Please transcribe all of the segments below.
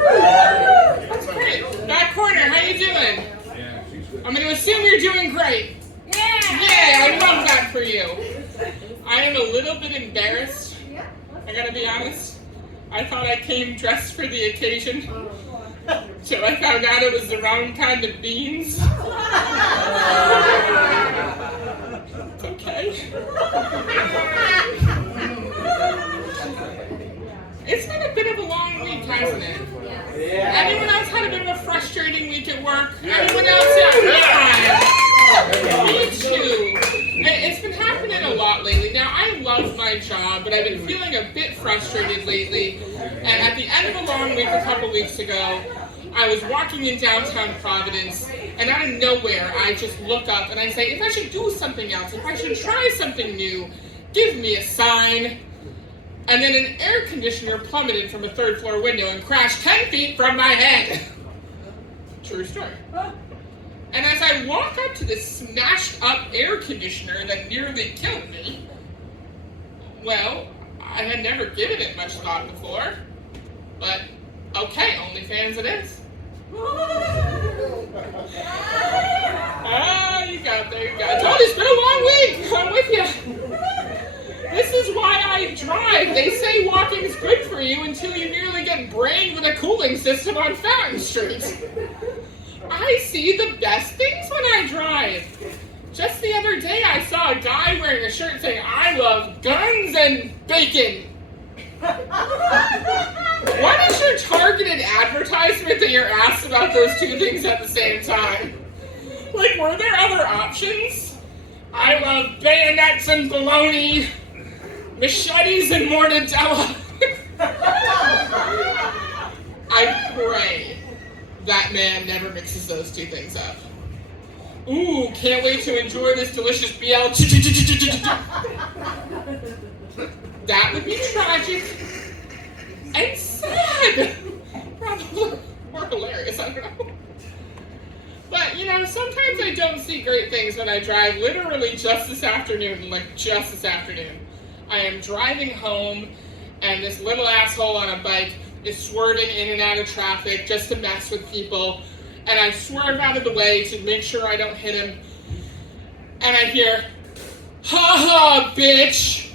That's great. Back corner, how you doing? I'm going to assume you're doing great. Yeah, I love that for you. I am a little bit embarrassed. I gotta be honest. I thought I came dressed for the occasion. So I found out it was the wrong kind of beans. It's okay. It's been a bit of a long week, hasn't it? Anyone else had a bit of a frustrating week at work? Anyone else? Yeah. Me too. It's been happening a lot lately. Now, I love my job, but I've been feeling a bit frustrated lately. And at the end of a long week a couple weeks ago, I was walking in downtown Providence, and out of nowhere, I just look up and I say, if I should do something else, if I should try something new, give me a sign. And then an air conditioner plummeted from a third floor window and crashed 10 feet from my head. True story. And as I walk up to this smashed up air conditioner that nearly killed me, well, I had never given it much thought before, but okay, OnlyFans it is. Ah, you got it, there you go. I told you it's been a long week. I'm with you. This is why I drive. They say walking is good for you until you nearly get brained with a cooling system on Fountain Street. I see the best things when I drive. Just the other day, I saw a guy wearing a shirt saying, I love guns and bacon. What is your targeted advertisement that you're asked about those two things at the same time? Like, were there other options? I love bayonets and bologna, machetes and mortadella. I pray that man never mixes those two things up. Ooh, can't wait to enjoy this delicious BL. That would be tragic and sad. Probably more hilarious, I don't know. But, you know, sometimes I don't see great things when I drive. Literally just this afternoon, I am driving home, and this little asshole on a bike is swerving in and out of traffic just to mess with people. And I swerve out of the way to make sure I don't hit him. And I hear, ha ha, bitch.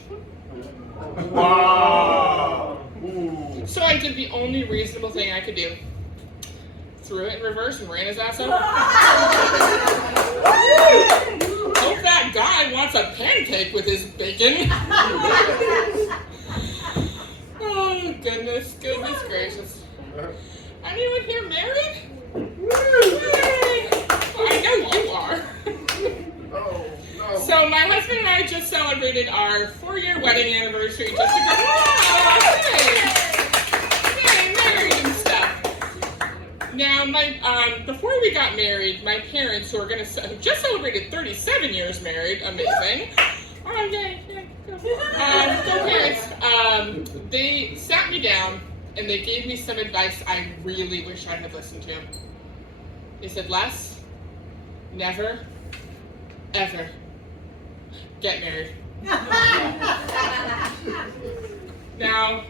Wow. So I did the only reasonable thing I could do. Threw it in reverse and ran his ass over. Hope that guy wants a pancake with his bacon. Oh, goodness gracious. Anyone here married? I know you are. So my husband and I just celebrated our 4-year wedding anniversary. Just to go, hey, married and stuff. Now, before we got married, my parents, who just celebrated 37 years married, amazing. Oh, yay. Go parents. They sat me down and they gave me some advice I really wish I had listened to. They said, Les, never, ever get married. Now,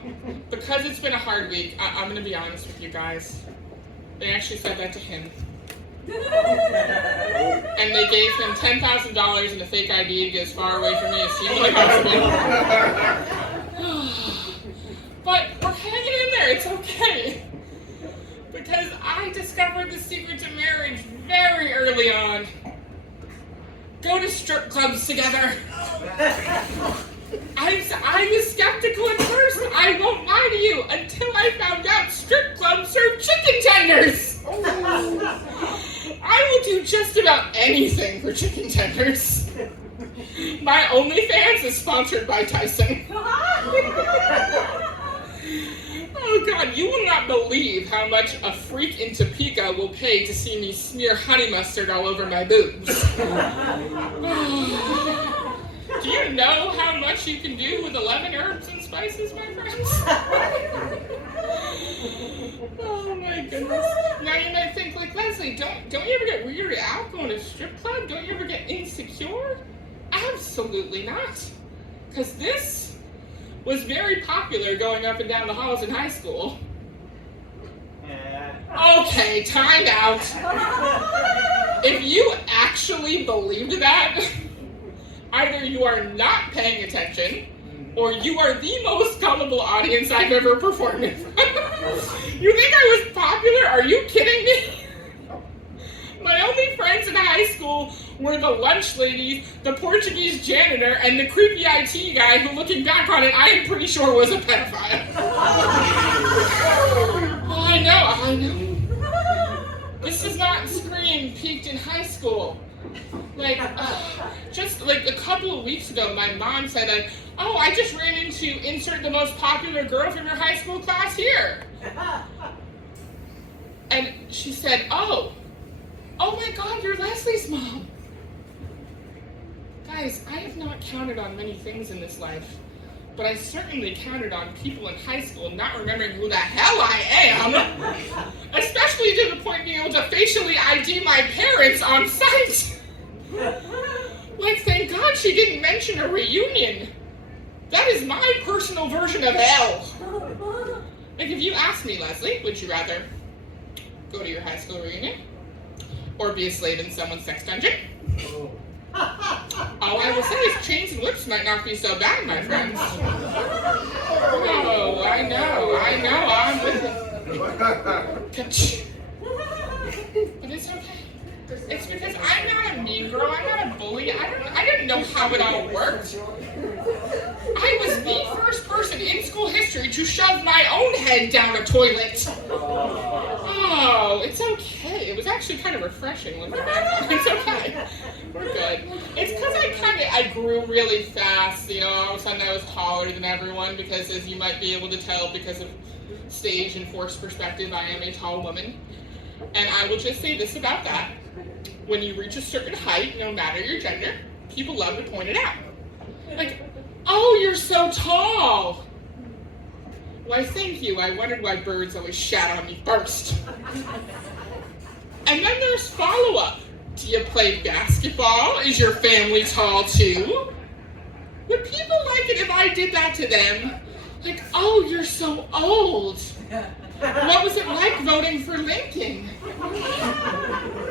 because it's been a hard week, I'm going to be honest with you guys. They actually said that to him. And they gave him $10,000 and a fake ID to get as far away from me as humanly possible. But we're hanging in there, it's okay. Because I discovered the secret to marriage very early on. Go to strip clubs together. I was skeptical at first, I won't lie to you, until I found out strip clubs serve chicken tenders. I will do just about anything for chicken tenders. My OnlyFans is sponsored by Tyson. Oh God, you will not believe how much a freak in Topeka will pay to see me smear honey mustard all over my boobs. Do you know how much you can do with 11 herbs and spices, my friends? Oh my goodness. Now you might think, like, Leslie, don't you ever get weirded out going to a strip club? Don't you ever get insecure? Absolutely not. Because this was very popular going up and down the halls in high school. Okay, time out. If you actually believed that, either you are not paying attention, or you are the most gullible audience I've ever performed in. You think I was popular? Are you kidding me? My only friends in high school were the lunch lady, the Portuguese janitor, and the creepy IT guy who, looking back on it, I am pretty sure was a pedophile. Oh, I know. This does not scream peaked in high school. Like, just like a couple of weeks ago, my mom said that, oh, I just ran into insert the most popular girl from your high school class here. And she said, oh my God, you're Leslie's mom. Guys, I have not counted on many things in this life, but I certainly counted on people in high school not remembering who the hell I am, especially to the point of being able to facially ID my parents on site. Like, thank God she didn't mention a reunion. That is my personal version of hell. Like, if you ask me, Leslie, would you rather go to your high school reunion or be a slave in someone's sex dungeon? All I will say is chains and whips might not be so bad, my friends. Oh, I know, I'm with it. But it's okay. It's because I'm not a mean girl, I'm not a bully, I didn't know how it all worked. I was the first person in school history to shove my own head down a toilet. Oh, it's okay. It was actually kind of refreshing looking back. It's okay. We're good. It's because I grew really fast. You know, all of a sudden I was taller than everyone because, as you might be able to tell because of stage and forced perspective, I am a tall woman. And I will just say this about that. When you reach a certain height, no matter your gender, people love to point it out. Like, oh, you're so tall. Why, thank you. I wondered why birds always shat on me first. And then there's follow-up. Do you play basketball? Is your family tall too? Would people like it if I did that to them? Like, oh, you're so old. What was it like voting for Lincoln?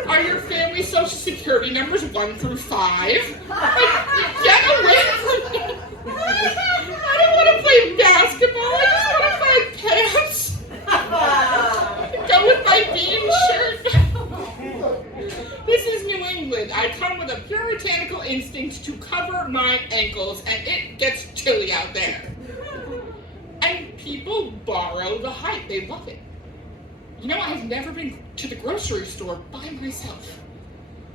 Are your family social security numbers 1 through 5? Like, get away from me. I don't want to play basketball. I just want to find pants. Go with my bean shirt. This is New England. I come with a puritanical instinct to cover my ankles, and it gets chilly out there. And people borrow the height. They love it. You know, I've never been to the grocery store by myself.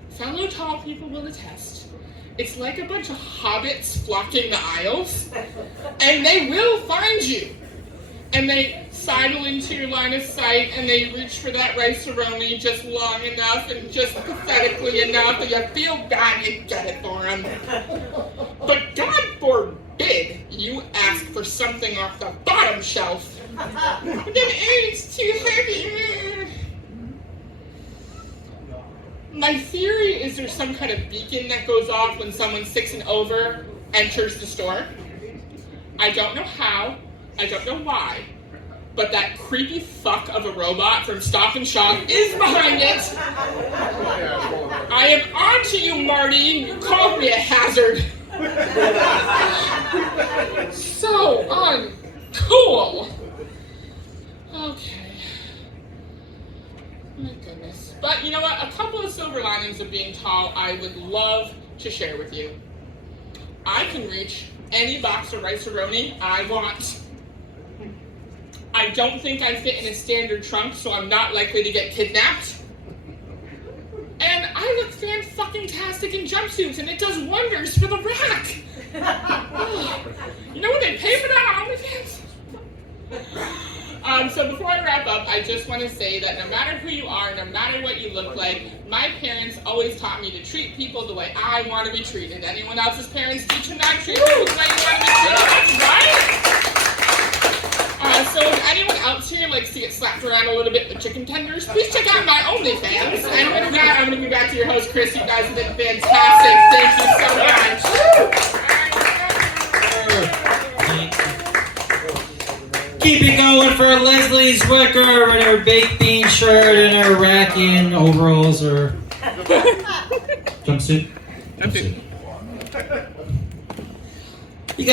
Fellow tall people will attest. It's like a bunch of hobbits flocking the aisles, and they will find you. And they sidle into your line of sight, and they reach for that rice-a-roni just long enough and just pathetically enough that you feel bad you get it for them. But God forbid you ask for something off the bottom shelf. Then it's too heavy. My theory is there's some kind of beacon that goes off when someone 6 and over enters the store. I don't know how, I don't know why, but that creepy fuck of a robot from Stop and Shop is behind it. I am on to you, Marty. You called me a hazard. So uncool. Okay. My goodness. But you know what? A couple of silver linings of being tall I would love to share with you. I can reach any box of rice-a-roni I want. I don't think I fit in a standard trunk, so I'm not likely to get kidnapped. And I look fan-fucking-tastic in jumpsuits, and it does wonders for the rack. You know what they pay for that on OnlyFans? So before I wrap up, I just want to say that no matter who you are, no matter what you look like, my parents always taught me to treat people the way I want to be treated. Anyone else's parents teach them not to treat people the way you want to be treated? That's right! So if anyone else here likes to get slapped around a little bit with chicken tenders, please check out my OnlyFans. And with that, I'm going to be back to your host, Chris. You guys have been fantastic. Thank you so much. Keep it going for Leslie Zwicker in her baked bean shirt and her racking overalls or jumpsuit.